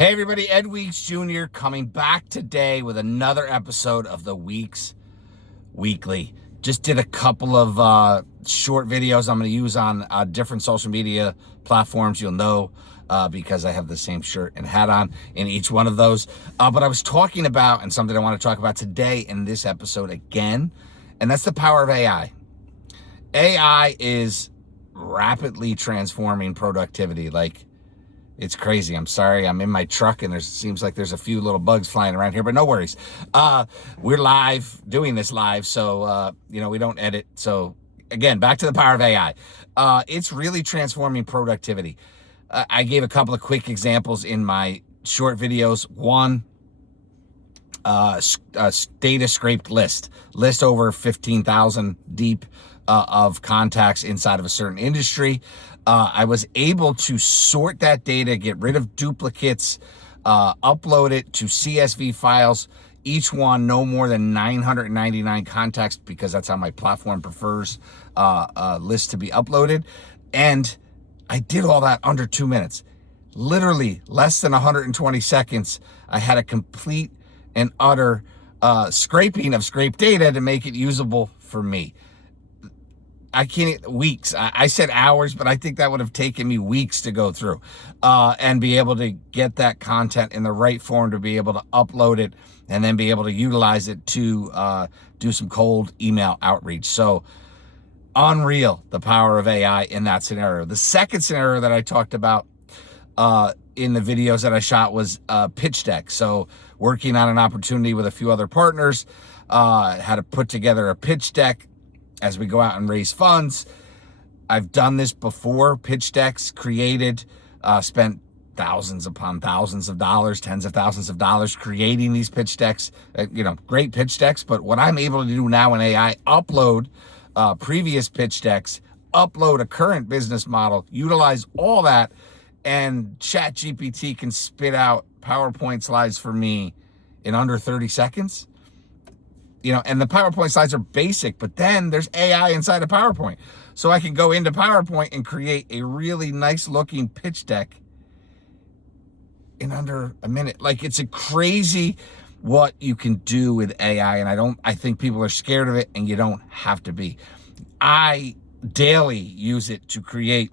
Hey everybody, Ed Weeks Jr. coming back today with another episode of the Weeks Weekly. Just did a couple of short videos I'm going to use on different social media platforms. You'll know because I have the same shirt and hat on in each one of those. But I was talking about, and something I want to talk about today in this episode again, and that's the power of AI. AI is rapidly transforming productivity. It's crazy. I'm sorry. I'm in my truck and seems like there's a few little bugs flying around here, but no worries. We're live, doing this live, so we don't edit. So again, back to the power of AI. It's really transforming productivity. I gave a couple of quick examples in my short videos. One, data scraped list over 15,000 deep of contacts inside of a certain industry. I was able to sort that data, get rid of duplicates, upload it to CSV files, each one no more than 999 contacts, because that's how my platform prefers lists to be uploaded. And I did all that under 2 minutes. Literally less than 120 seconds, I had a complete and utter scraping of scraped data to make it usable for me. I can't, weeks. I said hours, but I think that would have taken me weeks to go through and be able to get that content in the right form, to be able to upload it and then be able to utilize it to do some cold email outreach. So unreal, the power of AI in that scenario. The second scenario that I talked about in the videos that I shot was pitch deck. So working on an opportunity with a few other partners, had to put together a pitch deck as we go out and raise funds. I've done this before, pitch decks created, spent thousands upon thousands of dollars, tens of thousands of dollars creating these pitch decks, great pitch decks. But what I'm able to do now in AI, upload previous pitch decks, upload a current business model, utilize all that, and ChatGPT can spit out PowerPoint slides for me in under 30 seconds. And the PowerPoint slides are basic, but then there's AI inside of PowerPoint. So I can go into PowerPoint and create a really nice looking pitch deck in under a minute. It's a crazy what you can do with AI. And I think people are scared of it, and you don't have to be. I daily use it to create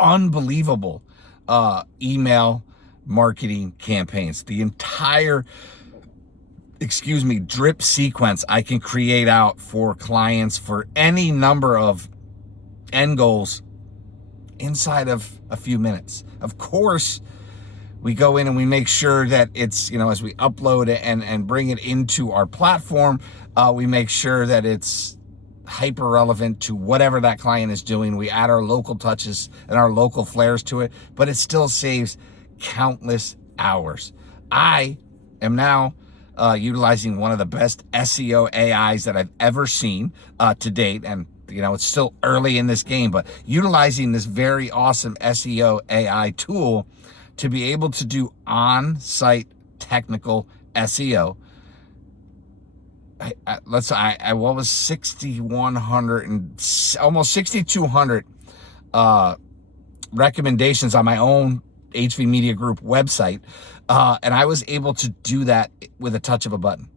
unbelievable email marketing campaigns. The entire drip sequence I can create out for clients for any number of end goals inside of a few minutes. Of course, we go in and we make sure that it's, as we upload it and bring it into our platform, we make sure that it's hyper relevant to whatever that client is doing. We add our local touches and our local flares to it, but it still saves countless hours. I am now utilizing one of the best SEO AIs that I've ever seen to date. And, it's still early in this game, but utilizing this very awesome SEO AI tool to be able to do on-site technical SEO. What was 6,100 and almost 6,200 recommendations on my own HV Media Group website. And I was able to do that with a touch of a button.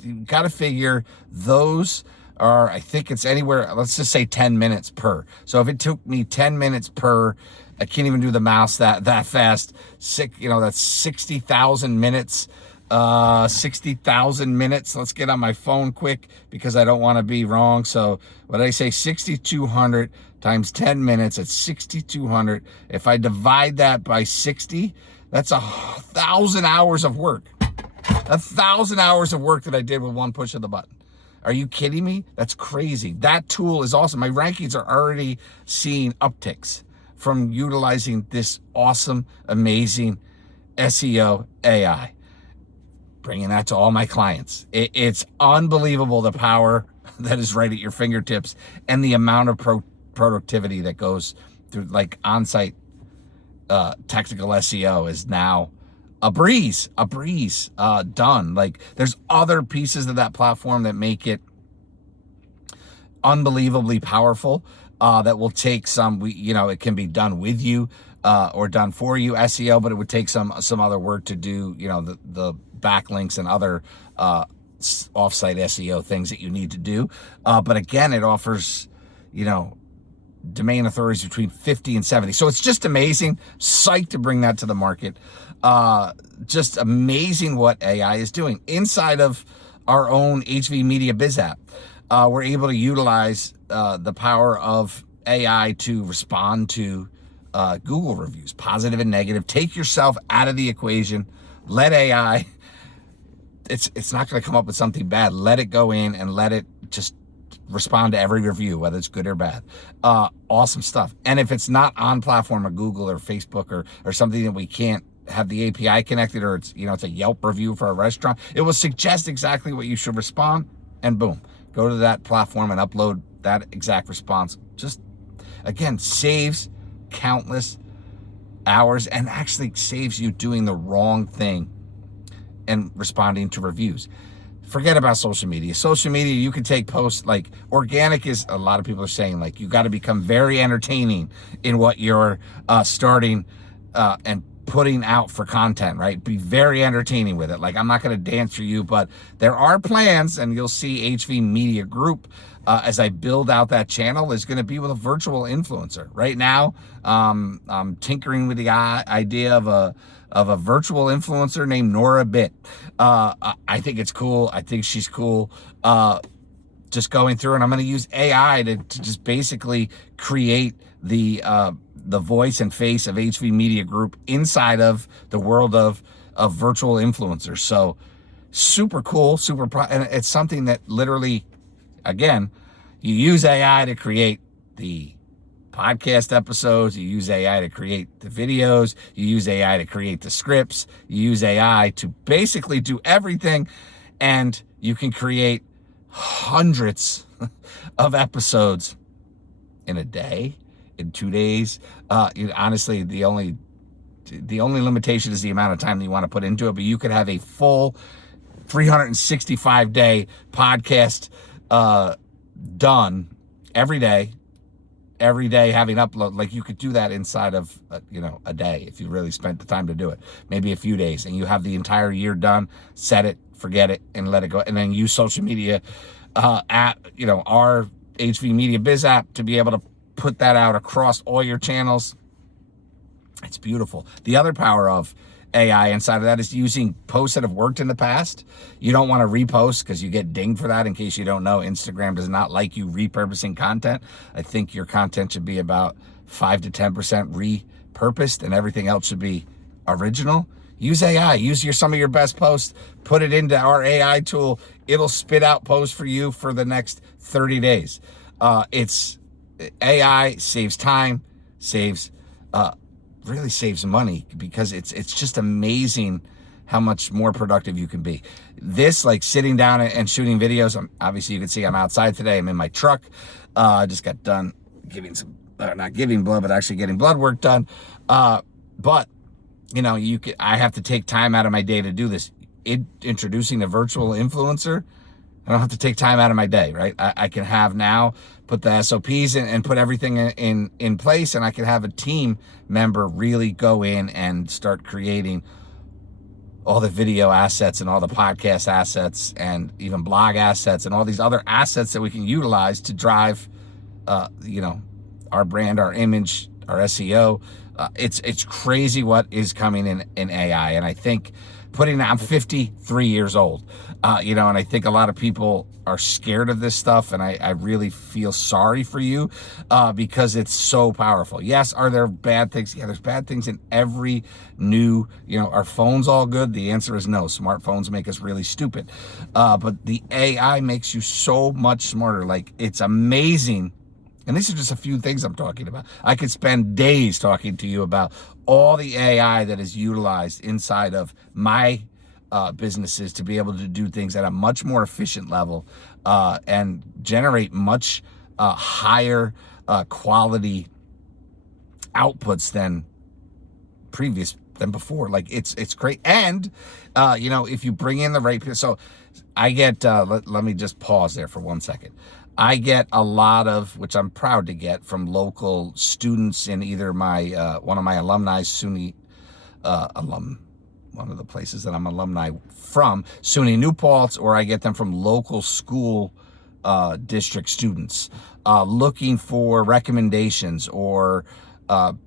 You got to figure those are, I think it's anywhere, let's just say 10 minutes per. So if it took me 10 minutes per, I can't even do the mouse that fast. That's 60,000 minutes. 60,000 minutes. Let's get on my phone quick because I don't want to be wrong. So what did I say? 6,200 times 10 minutes at 6,200. If I divide that by 60, that's 1,000 hours of work. 1,000 hours of work that I did with one push of the button. Are you kidding me? That's crazy. That tool is awesome. My rankings are already seeing upticks from utilizing this awesome, amazing SEO AI. Bringing that to all my clients. It's unbelievable, the power that is right at your fingertips, and the amount of productivity that goes through, on-site technical SEO is now a breeze done. There's other pieces of that platform that make it unbelievably powerful, that will take some, it can be done with you, or done for you, SEO, but it would take some other work to do, the backlinks and other offsite SEO things that you need to do. But again, it offers, domain authorities between 50 and 70. So it's just amazing. Psyched to bring that to the market. Just amazing what AI is doing inside of our own HV Media Biz app. We're able to utilize the power of AI to respond to Google reviews, positive and negative. Take yourself out of the equation. Let AI, it's not going to come up with something bad. Let it go in and let it just respond to every review, whether it's good or bad. Awesome stuff. And if it's not on platform or Google or Facebook or something that we can't have the API connected, or it's a Yelp review for a restaurant, it will suggest exactly what you should respond, and boom, go to that platform and upload that exact response. Just, again, saves countless hours and actually saves you doing the wrong thing and responding to reviews. Forget about social media. Social media, you can take posts like organic is, a lot of people are saying, like, you got to become very entertaining in what you're starting and putting out for content, right? Be very entertaining with it. Like, I'm not going to dance for you, but there are plans, and you'll see HV Media Group as I build out that channel is going to be with a virtual influencer. Right now, I'm tinkering with the idea of a virtual influencer named Nora Bitt. I think it's cool. I think she's cool. Just going through, and I'm going to use AI to just basically create the voice and face of HV Media Group inside of the world of virtual influencers. So super cool, and it's something that literally, again, you use AI to create the podcast episodes, you use AI to create the videos, you use AI to create the scripts, you use AI to basically do everything, and you can create hundreds of episodes in a day, in 2 days. Honestly, the only limitation is the amount of time that you want to put into it, but you could have a full 365-day podcast done every day having upload. Like, you could do that inside of a day if you really spent the time to do it, maybe a few days, and you have the entire year done. Set it, forget it, and let it go. And then use social media at our HV Media Biz app to be able to put that out across all your channels. It's beautiful. The other power of AI inside of that is using posts that have worked in the past. You don't want to repost because you get dinged for that. In case you don't know, Instagram does not like you repurposing content. I think your content should be about 5 to 10% repurposed, and everything else should be original. Use AI. Use some of your best posts. Put it into our AI tool. It'll spit out posts for you for the next 30 days. AI saves time, really saves money, because it's just amazing how much more productive you can be. This, like sitting down and shooting videos, obviously you can see I'm outside today. I'm in my truck. I just got done not giving blood, but actually getting blood work done. But I have to take time out of my day to do this. Introducing a virtual influencer, I don't have to take time out of my day, right? I can have now put the SOPs in and put everything in place, and I can have a team member really go in and start creating all the video assets and all the podcast assets and even blog assets and all these other assets that we can utilize to drive, our brand, our image, our SEO. It's crazy what is coming in AI. And I think I'm 53 years old, and I think a lot of people are scared of this stuff, and I really feel sorry for you because it's so powerful. Yes, are there bad things? Yeah, there's bad things in every new, are phones all good? The answer is no. Smartphones make us really stupid. But the AI makes you so much smarter. Like, it's amazing. And these are just a few things I'm talking about. I could spend days talking to you about all the AI that is utilized inside of my businesses to be able to do things at a much more efficient level and generate much higher quality outputs than before. Like, it's great. And if you bring in the right people, so I get let me just pause there for 1 second. I get a lot of, which I'm proud to get, from local students in either my one of my alumni, SUNY one of the places that I'm alumni from, SUNY New Paltz, or I get them from local school district students looking for recommendations or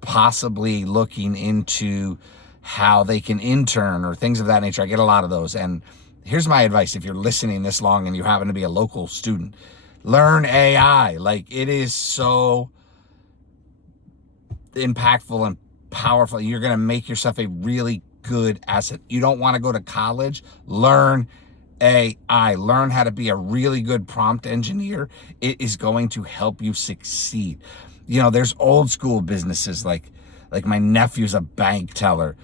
possibly looking into how they can intern or things of that nature. I get a lot of those. And here's my advice: if you're listening this long and you happen to be a local student, learn AI. Like, it is so impactful and powerful. You're going to make yourself a really good asset. You don't want to go to college? Learn AI. Learn how to be a really good prompt engineer. It is going to help you succeed. You know, there's old school businesses like my nephew's a bank teller.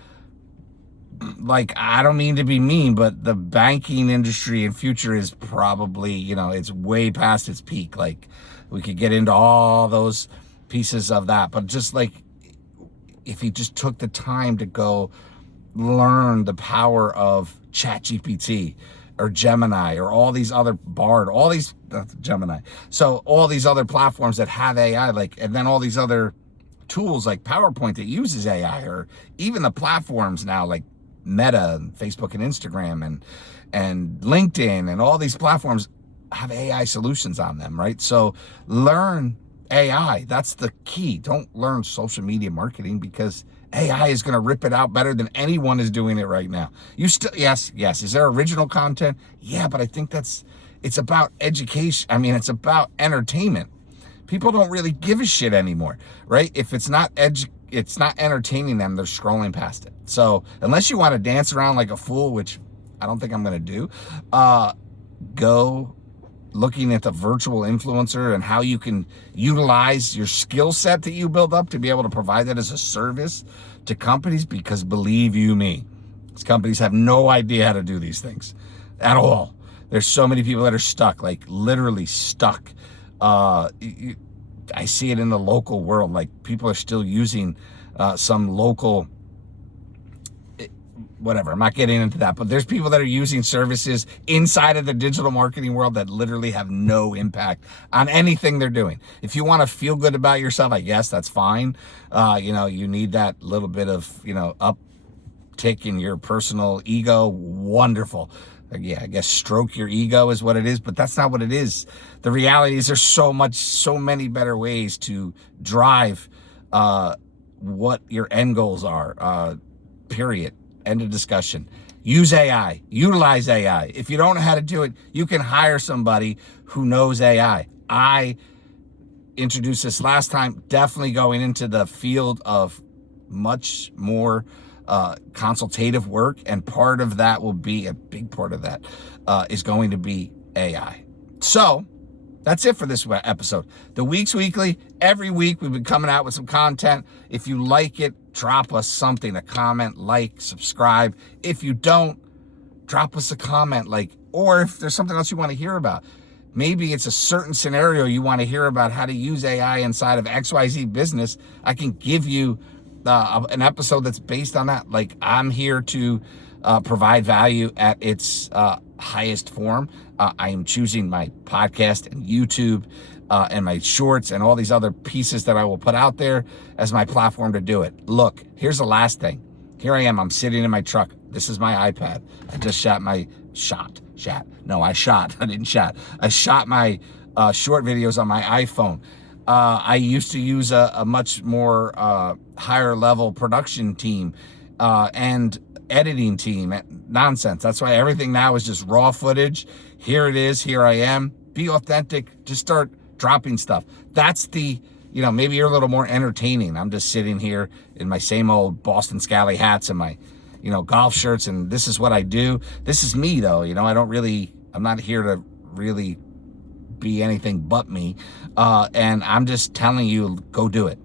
Like, I don't mean to be mean, but the banking industry in future is probably, you know, it's way past its peak. Like, we could get into all those pieces of that, but just like, if he just took the time to go learn the power of ChatGPT or Gemini or all these other Bard, all these Gemini. So all these other platforms that have AI, like, and then all these other tools like PowerPoint that uses AI, or even the platforms now like Meta and Facebook and Instagram and LinkedIn and all these platforms have AI solutions on them, right? So learn AI. That's the key. Don't learn social media marketing, because AI is going to rip it out better than anyone is doing it right now. You still, yes. Is there original content? Yeah, but I think it's about education. I mean, it's about entertainment. People don't really give a shit anymore, right? If it's not entertaining them, they're scrolling past it. So unless you want to dance around like a fool, which I don't think I'm going to do, go looking at the virtual influencer and how you can utilize your skill set that you build up to be able to provide that as a service to companies. Because believe you me, these companies have no idea how to do these things at all. There's so many people that are stuck, like literally stuck. I see it in the local world. Like, people are still using some local whatever. I'm not getting into that, but there's people that are using services inside of the digital marketing world that literally have no impact on anything they're doing. If you want to feel good about yourself, I guess that's fine. You need that little bit of, uptick in your personal ego. Wonderful. Yeah, I guess stroke your ego is what it is, but that's not what it is. The reality is there's so many better ways to drive what your end goals are, period. End of discussion. Use AI. Utilize AI. If you don't know how to do it, you can hire somebody who knows AI. I introduced this last time, definitely going into the field of much more consultative work, and part of that will be, a big part of that is going to be AI. So that's it for this episode. The Week's Weekly, every week we've been coming out with some content. If you like it, drop us something, a comment, like, subscribe. If you don't, drop us a comment, or if there's something else you want to hear about. Maybe it's a certain scenario you want to hear about, how to use AI inside of XYZ business. I can give you an episode that's based on that. Like, I'm here to provide value at its highest form. I am choosing my podcast and YouTube and my shorts and all these other pieces that I will put out there as my platform to do it. Look, here's the last thing. Here I am. I'm sitting in my truck. This is my iPad. I just I didn't shot. I shot my short videos on my iPhone. I used to use a much more higher level production team and editing team. Nonsense. That's why everything now is just raw footage. Here it is. Here I am. Be authentic. Just start dropping stuff. That's the, maybe you're a little more entertaining. I'm just sitting here in my same old Boston Scally hats and my, golf shirts, and this is what I do. This is me, though. I'm not here to really be anything but me. And I'm just telling you, go do it.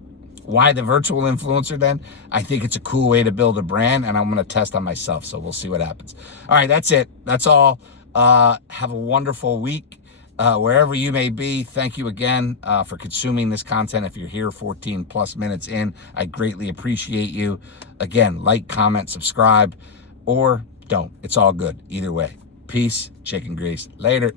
Why the virtual influencer then? I think it's a cool way to build a brand, and I'm going to test on myself. So we'll see what happens. All right, that's it. That's all. Have a wonderful week. Wherever you may be, thank you again for consuming this content. If you're here 14 plus minutes in, I greatly appreciate you. Again, like, comment, subscribe, or don't. It's all good. Either way. Peace, chicken grease. Later.